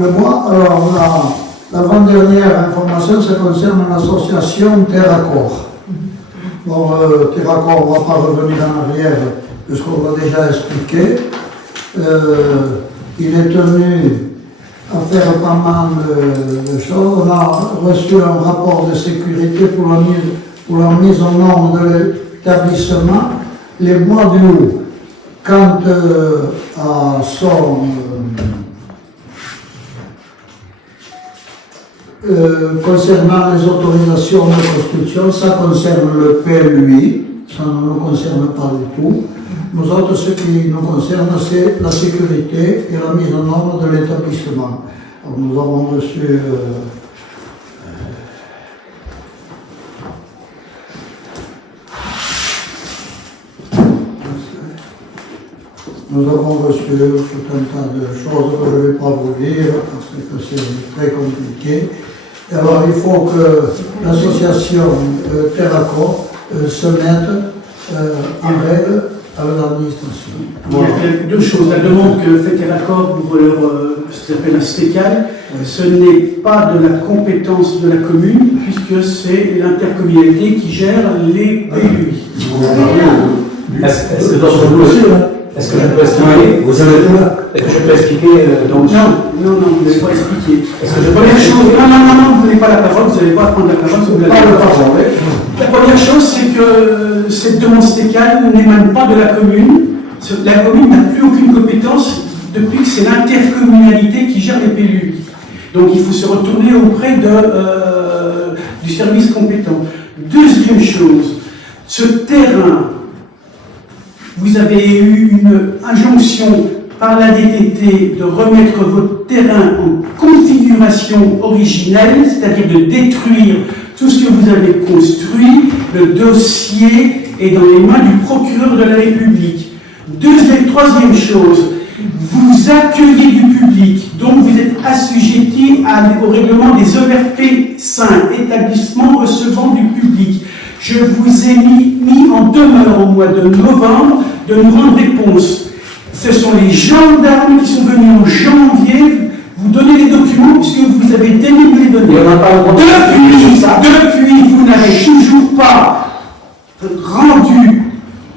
Moi, alors, l'avant-dernière information, ça concerne l'association Terracor. Bon, Terracor, on ne va pas revenir en arrière, puisqu'on l'a déjà expliqué. Il est tenu à faire pas mal de choses. On a reçu un rapport de sécurité pour la mise en norme de l'établissement. Les mois d'août, quant à son concernant les autorisations de construction, ça concerne le PLUI, ça ne nous concerne pas du tout. Nous autres, ce qui nous concerne, c'est la sécurité et la mise en norme de l'établissement. Nous avons reçu tout un tas de choses que je ne vais pas vous dire parce que c'est très compliqué. Alors il faut que l'association Terracor se mette en règle avec l'administration. Il y a deux choses. La demande que fait Terracor pour ce qui s'appelle un STECAL, ce n'est pas de la compétence de la commune, puisque c'est l'intercommunalité qui gère les PLUI. Est-ce que dans ce dossier, est-ce que je peux expliquer? Vous savez tout là? Est-ce que je peux expliquer donc? Non, vous n'avez pas expliqué. Est-ce que première chose, non, vous n'avez pas la parole, vous n'allez pas prendre la parole si vous l'avez pas la parole. La première chose, c'est que cette demande STECAL n'émane pas de la commune. La commune n'a plus aucune compétence depuis que c'est l'intercommunalité qui gère les PLU. Donc il faut se retourner auprès du service compétent. Deuxième chose, ce terrain, vous avez eu une injonction par la DTT de remettre votre terrain en configuration originelle, c'est-à-dire de détruire tout ce que vous avez construit. Le dossier est dans les mains du procureur de la République. Troisième chose, vous accueillez du public, donc vous êtes assujetti au règlement des ERP 5, établissements recevant du public. Je vous ai mis en demeure au mois de novembre de nous rendre réponse. Ce sont les gendarmes qui sont venus en janvier vous donner les documents puisque vous avez délivré les données. Depuis, vous n'avez toujours pas rendu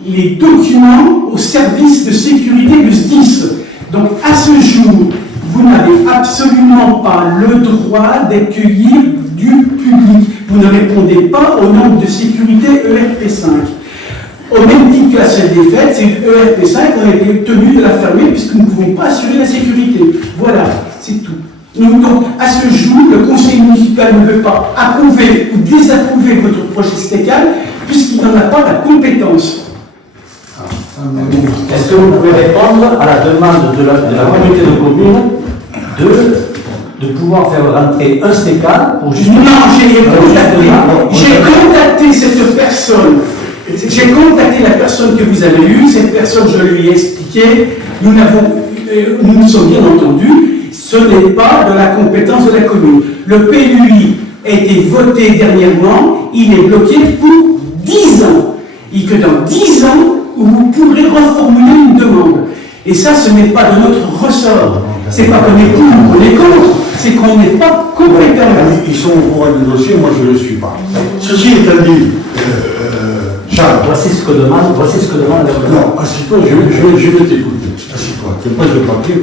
les documents au service de sécurité du SDIS. Donc à ce jour, vous n'avez absolument pas le droit d'accueillir du public. Vous ne répondez pas au nombre de sécurité ERP5. Au même titre que la seule défaite, c'est ERP5, on a été tenu de la fermer puisque nous ne pouvons pas assurer la sécurité. Voilà, c'est tout. Donc, à ce jour, le conseil municipal ne veut pas approuver ou désapprouver votre projet STECAL puisqu'il n'en a pas la compétence. Est-ce que vous pouvez répondre à la demande de la communauté de communes de pouvoir faire rentrer un STECAL pour justement... Non, j'ai contacté cette personne. J'ai contacté la personne que vous avez eue. Cette personne, je lui ai expliqué. Nous nous sommes bien entendus. Ce n'est pas de la compétence de la commune. Le PLUI a été voté dernièrement. Il est bloqué pour 10 ans. Et que dans 10 ans, vous pourrez reformuler une demande. Et ça, ce n'est pas de notre ressort. C'est pas qu'on est pour ou qu'on est contre, c'est qu'on n'est pas compétent. Ils sont au courant du dossier, moi je ne le suis pas. Ceci étant dit, Charles. Voici ce que demande la commune. Non, assieds-toi, je vais t'écouter. Assieds-toi, tu pas de papier.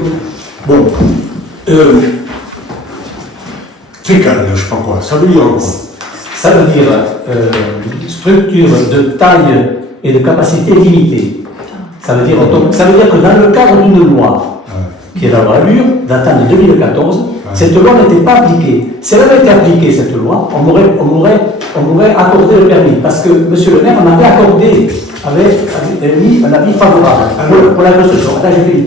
Bon, STECAL, je ne sais pas quoi, ça veut dire quoi? Ça veut dire structure de taille et de capacité limitée. Ça veut dire que dans le cadre d'une loi, qui est la loi Allure, datant de 2014, cette loi n'était pas appliquée. Si elle avait été appliquée, cette loi, on m'aurait accordé le permis. Parce que M. le maire en avait accordé, avait mis un avis favorable pour la construction. Là, j'ai fini.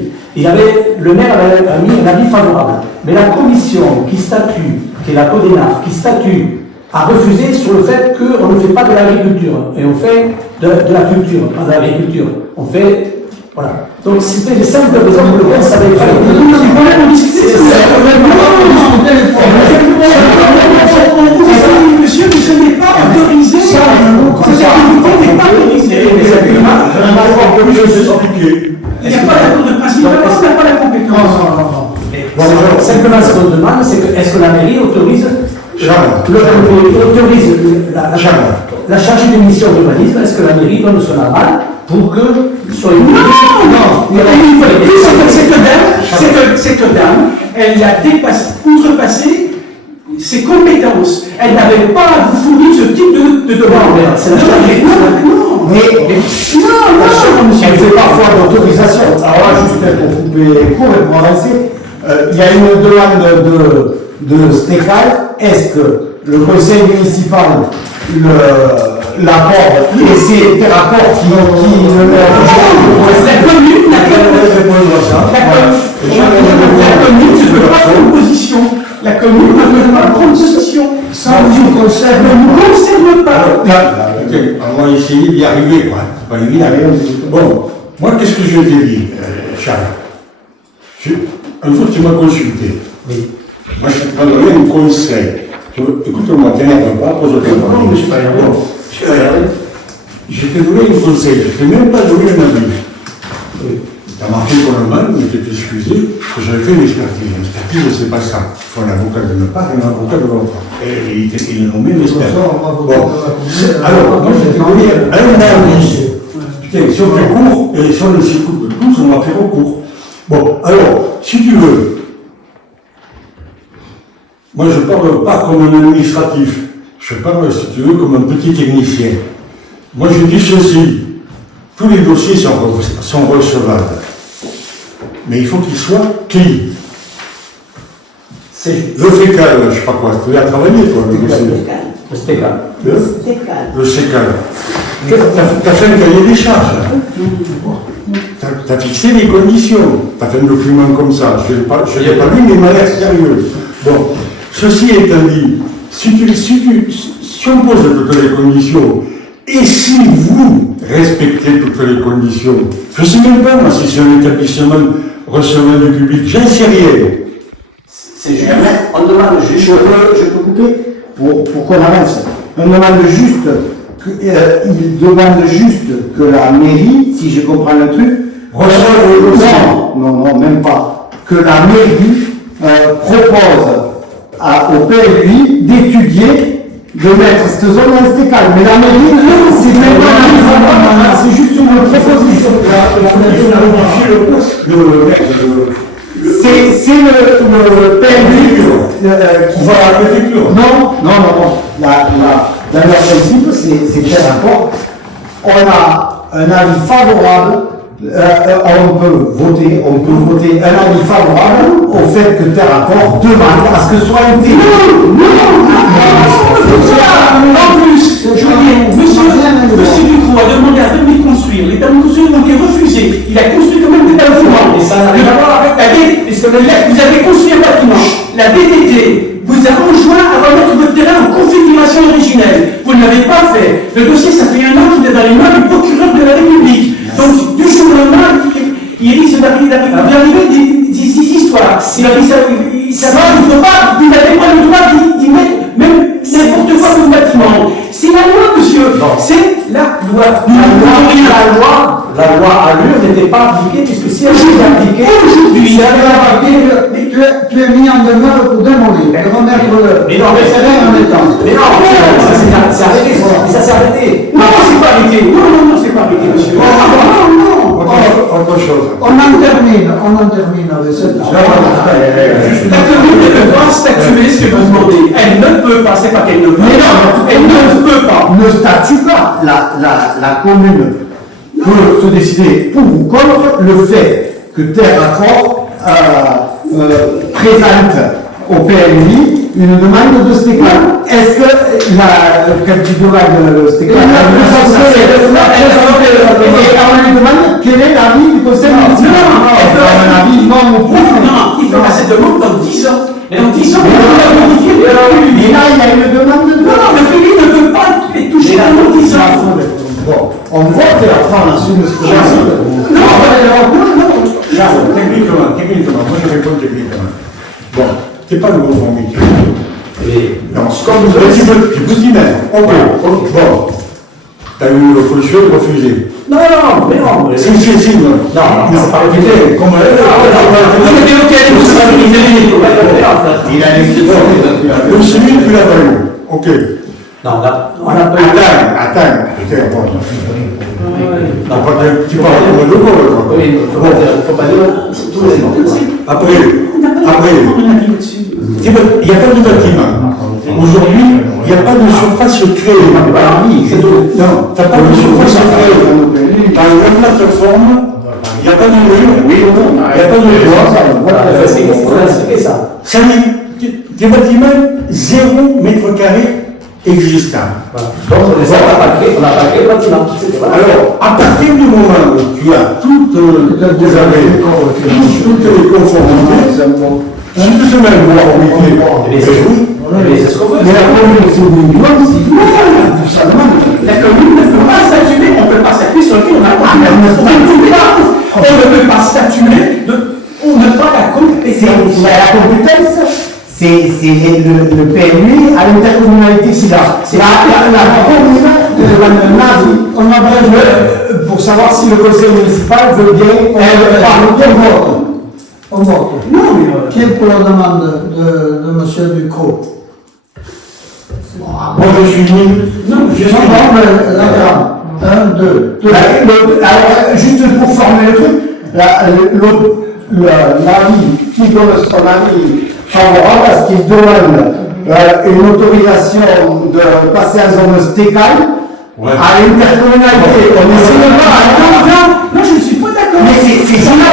Le maire avait mis un avis favorable. Mais la commission qui statue, qui est la CODENAF, qui statue, a refusé sur le fait qu'on ne fait pas de l'agriculture. Et on fait de la culture, pas de l'agriculture. On fait... Voilà. Donc c'était les simples raisons pour lesquelles ça n'avait pas été. Monsieur, mais ce n'est pas autorisé. Cette n'est pas autorisée. Il n'y a pas d'accord de principe, on n'a pas la compétence. Bon, cette simplement ce qu'on demande, c'est que est-ce que la mairie autorise la chargée de mission d'urbanisme, est-ce que la mairie donne son aval pour que soit une... Cette dame, elle a outrepassé ses compétences. Elle n'avait pas à vous fournir ce type de demande. C'est la chargée. Elle fait parfois d'autorisation. Alors là, juste pour couper court et pour avancer, il y a une demande de Stéphane. Est-ce que le conseil municipal l'accorde et c'est Terraccord qui le met La commune ne peut pas prendre position. La commune ne peut pas prendre position. Ça nous concerne. Ne nous concerne pas. On va essayer d'y arriver, quoi. C'est pas évident. Bon, moi, qu'est-ce que je t'ai dit, Charles? Un jour, tu m'as consulté. Oui. Moi, je te donnerai un conseil. Écoute-moi, t'énerve pas, pose-toi pas. Non, mais je suis pas énervé. Je t'ai donné un conseil, je t'ai même pas donné un avis. Tu as marqué pour le mal, mais tu t'es excusé que j'avais fait une expertise. L'expertise, c'est pas ça. Il faut un avocat de ma part et un avocat de l'autre. Et il a nommé l'expert. Bon. Alors, moi, je t'ai donné un avis. Putain, si on fait court, et si on ne s'écoute de tous, on va faire au court. Bon, alors, si tu veux, moi, je ne parle pas comme un administratif. Je parle, si tu veux, comme un petit technicien. Moi, je dis ceci. Tous les dossiers sont recevables. Mais il faut qu'ils soient clean. Le fécal, je ne sais pas quoi, tu as travaillé, toi, le dossier. Le stécal. Le sécal. Tu as fait un cahier des charges. Tu as fixé les conditions. Tu as fait un document comme ça. Je n'ai pas lu, mais il m'a l'air sérieux. Bon, ceci étant dit, si on pose toutes les conditions, et si vous respectez toutes les conditions, je ne sais même pas moi si c'est un établissement recevant du public, j'en sais rien. C'est juste, on demande juste, je peux couper pour qu'on avance. On demande juste, il demande juste que la mairie, si je comprends le truc, reçoive le dossier. Non, même pas. Que la mairie propose au PLUI d'étudier, de mettre cette zone en stécal. Mais la mairie, c'est même pas c'est juste une proposition. C'est le PLUI qui va à la préfecture. Non. Dans leur principe, c'est bien d'accord. On a un avis favorable. On peut voter un avis favorable au fait que Terraccord demande à ce que soit intégré. En plus, je veux dire, monsieur Ducrot a demandé à permis de construire. Les permis de construire ont été refusés. Il a construit quand même des bâtiments. Et ça n'a rien à voir avec la DTT. Vous avez construit un bâtiment. La DTT vous a enjoint à remettre votre terrain en configuration originelle. Vous ne l'avez pas fait. Le dossier, ça fait 1 an qu'il est dans les mains du procureur de la République. Donc, du jour au lendemain, il risque d'arriver des histoires. Il a dit ça, il ne faut pas, vous n'avez pas le droit d'y mettre même n'importe quoi dans le bâtiment. C'est la loi, monsieur. Non. C'est la loi. La loi Allure n'était pas appliquée, puisque si elle était appliquée, aujourd'hui, tu es mis en demeure pour demander, de remettre mais non, mais c'est en état. Mais non, ça s'est arrêté, ça s'est arrêté. Non, c'est pas arrêté. Non, c'est pas arrêté, monsieur. Non. Autre chose. On en termine avec cette La commune ne peut pas statuer ce que vous demandez. Elle ne peut pas, c'est pas qu'elle ne veut. Elle ne peut pas. Ne statue pas. La commune peut se décider pour ou contre le fait que Terraccord présente au PLUI une demande de stécal. Est-ce que quand tu demandes le stécal, on lui demande quel est l'avis du conseil municipal? Un avis non ou Non, il fera cette demande dans 10 ans. Et dans 10 ans, il va modifier le PLUI. Mais là, il y a une demande de... Non, le PLUI ne peut pas les toucher dans 10 ans. Bon, on vote et après on assume ce que Non. Techniquement, moi je réponds techniquement. Bon, c'est pas le bon métier. Non, comme vous avez dit, tu peux t'y mettre. Ok. Bon, tu as eu le caution refusé. Non, mais non. Si, non. Non, c'est pas répété. Comme Il a les le civil, tu l'as pas eu. Ok. Non, on n'a pas eu. Attends. Putain, bon. Tu parles comme de quoi? Oui, faut pas dire tous les noms. Après, il n'y a pas de bâtiment. Aujourd'hui, il n'y a pas de surface créée. Non, tu n'as pas de surface créée. Dans la plateforme, il n'y a pas de mur, il n'y a pas de toit. C'est ça. Ça dit, des bâtiments 0 mètre carré existants. Donc, on n'a pas créé le bâtiment. Alors, à partir du moment où tu as toutes les conformités, si tu te mets une conformité, C'est ce qu'on veut. Mais la commune, c'est une loi, ça demande. La commune ne peut pas statuer, on ne peut pas statuer sur lequel on a on ne peut pas statuer, on n'a pas la compétence. La compétence, c'est le PMU à l'intercommunalité qu'il a. C'est la commune de l'avis. On a besoin pour savoir si le conseil municipal veut bien vote. On vote. Non, mais Qui est pour la demande de M. Ducrot? moi je suis nul. non, je suis Non, mais la grande. 1, 2, 2. Alors, juste pour former le truc, l'avis qui donne son avis favorable à ce qu'il demande une autorisation de passer en zone stécale à l'intercommunalité. On est sur le non, je ne suis pas d'accord. Mais c'est On n'a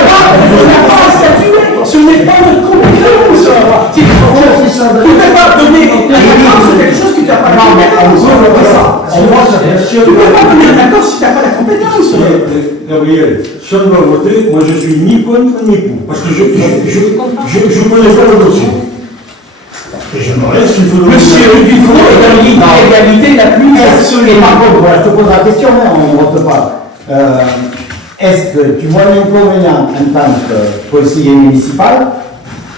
pas à statuer. Ce n'est pas notre compétence. Tu ne peux pas donner la réponse sur quelque chose que tu n'as pas la compétence. Tu ne peux pas donner un accord si tu n'as pas la compétence. Gabriel, si on doit voter, moi je suis ni contre ni pour, parce que je ne connais pas le dossier. Et je me laisse, il faut le Monsieur Ducrot est dans l'illégalité la plus absolue. Et par contre, voilà, je te pose la question, hein, on ne vote pas. Est-ce que tu vois l'inconvénient en tant que conseiller municipal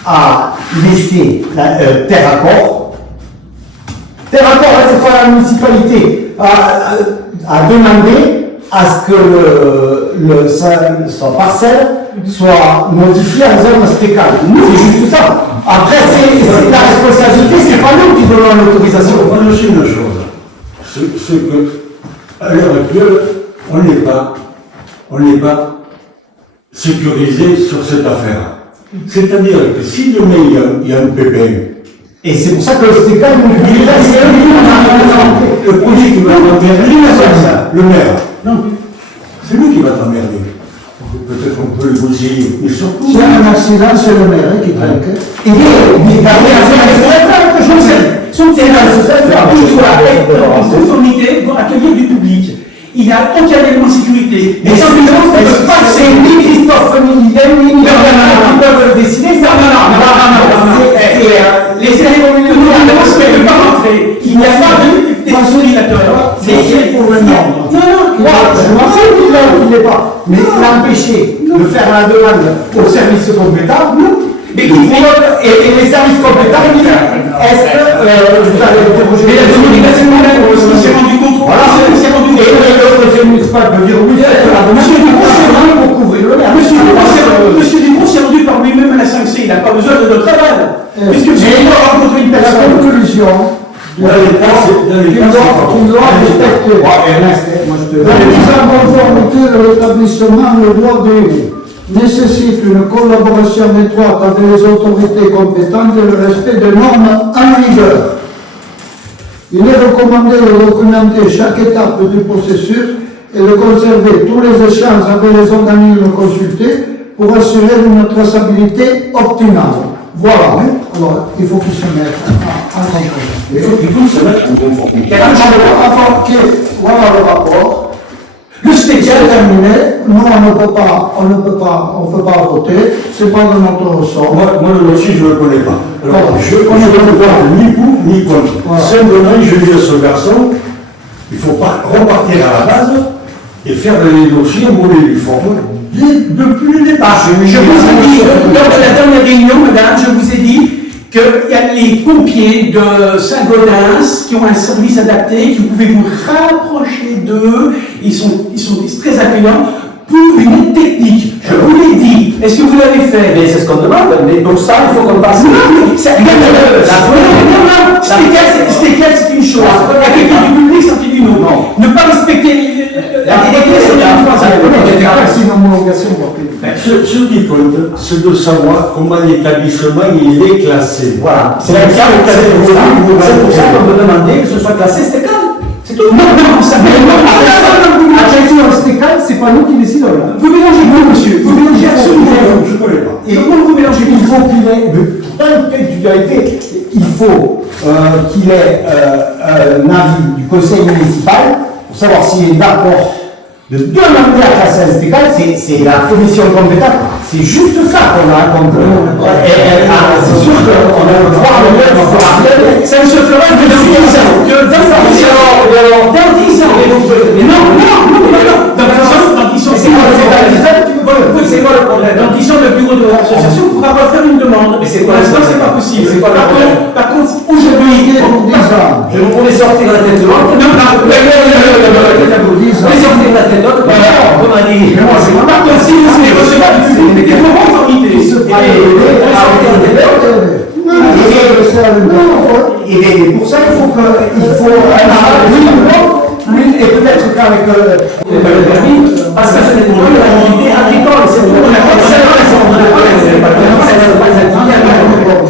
à laisser terre à corps, c'est pas la municipalité, à demander à ce que sa parcelle soit modifiée en zone stécale. C'est juste ça. Après, c'est la responsabilité, c'est pas nous qui donnons l'autorisation. On va une chose. C'est que, à l'heure actuelle, on n'est pas sécurisé sur cette affaire. C'est-à-dire que si demain il y a un pépin, Et c'est pour ça que le stécale, c'est le projet qui va t'emmerder, le maire. Non, c'est lui qui va t'emmerder. Peut-être qu'on peut le conseiller, mais surtout. S'il y a un accident, c'est le maire qui trinque. Il doit être en conformité, doit accueillir du public. Il a aucun élément de sécurité. Mais sans violence, on ne peut pas, c'est ni Christophe, ni qui peuvent décider ça. Les éléments de sécurité ne peuvent pas rentrer. Il n'y a pas de consolidateur. C'est pour le nom. Moi, je m'en fous qu'il n'est pas. Mais l'empêcher de faire la demande au service compétent, mais qui et les services compétents disent est-ce que vous avez interrogé Mais la communication, on s'est rendu compte. Voilà, c'est rendu compte. Et le conseil municipal peut dire oui, faites la demande. Monsieur Ducrot, c'est vraiment pour couvrir le maire. Monsieur Ducrot s'est rendu par lui-même à la 5C. Il n'a pas besoin de notre aval. Puisque il doit rencontrer une La personne. conclusion Dans les cas, qu'il doit respecter. La mise en conformité de l'établissement le droit de nécessite une collaboration étroite avec les autorités compétentes et le respect des normes en vigueur. Il est recommandé de documenter chaque étape du processus et de conserver tous les échanges avec les organismes consultés pour assurer une traçabilité optimale. Voilà. Alors, il faut qu'ils se mettent en conformité. il faut se mettre en conformité. Voilà le rapport. Le C'est spécial. terminé. Nous, on ne peut pas voter. C'est pas de notre ressort. Moi, le dossier, je ne le connais pas. Alors, Voilà. je ne connais pas ni pour ni contre. Voilà. Simplement, je dis à ce garçon, il ne faut pas repartir à la base et faire les dossiers modéliformes depuis le départ. Je vous ai dit, lors de la dernière réunion, madame, je vous ai dit, qu'il y a les pompiers de Saint-Gaudens qui ont un service adapté, que vous pouvez vous rapprocher d'eux, ils sont très accueillants pour une aide technique. Je vous l'ai dit, est-ce que vous l'avez fait? Mais c'est ce qu'on demande, mais pour ça, il faut qu'on passe. Stécal, c'est une chose. La quelqu'un du public, c'est une autre. Ne pas respecter la directive, c'est une troisième. C'est une homologation. Ce qui compte, c'est de savoir comment l'établissement il est classé. Voilà. C'est pour ça qu'on veut demander que ce soit classé Stécal. C'est tout. Non, ça Attention, Stécal, c'est pas nous qui décidons là. vous mélangez tout, monsieur. Vous mélangez absolument tout. Je ne connais pas. Et Comment vous mélangez il tout? faut qu'il ait, pas une particularité, il faut qu'il ait un avis du conseil municipal pour savoir s'il est d'accord de demander à classer un Stécal, c'est la commission compétente. C'est juste ça qu'on a compris. C'est sûr qu'on a le droit de le faire. Ça ne se fera que dans 10 ans. Dans 10 ans. Mais non. Dans 10 ans, C'est quoi le problème? Dans 10 ans, le bureau de l'association pourra refaire une demande. Mais c'est quoi Pour l'instant, le c'est pas problème? possible. C'est quoi le problème? Par contre, aujourd'hui, Pour 10 ans. Je vous pourrais sortir la tête de l'autre. Non, Pour 10 Vous ans. pouvez sortir la tête de l'autre. Comme a dit. par contre, si vous ne recevez pas du public, il faut conformité. Et pour ça, il faut et peut-être qu'avec Parce que ce n'est pas une activité agricole, c'est pour la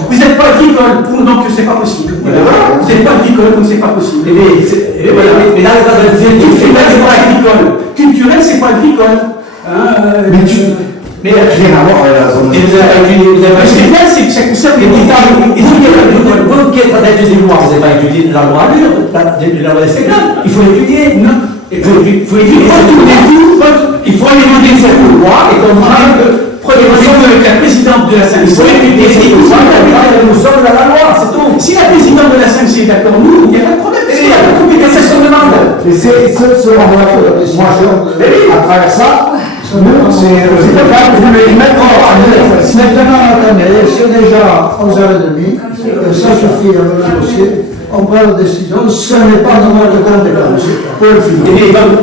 Vous n'êtes pas agricole, donc c'est pas possible. Vous n'êtes pas agricole, donc c'est pas possible. Mais dans le cas de Culturel, c'est pas agricole. Culturel, c'est pas agricole. mais rien à voir avec la zone. Ce qui est bien, c'est que ça concerne les Vous qui êtes en train d'étudier le loi, vous n'avez pas étudié la loi allure, la loi des spectacles. Il faut l'étudier. Non. Il faut étudier. Il faut aller demander cette loi et comprendre que prenez rendez-vous avec la présidente de la 5 Il faut étudier. Nous sommes dans la loi, c'est tout. Si la présidente de la 5 est d'accord, nous, il n'y a pas de problème. C'est ce qu'on demande. Et c'est ce moi, à travers ça, c'est pas que vous les mettre Maintenant, attendez, c'est déjà 11h30, ça suffit avec le dossier, on prend la décision, ce n'est pas dans notre compétence.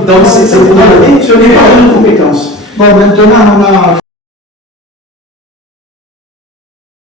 Donc, ce n'est pas de nos compétences. Bon, maintenant, on a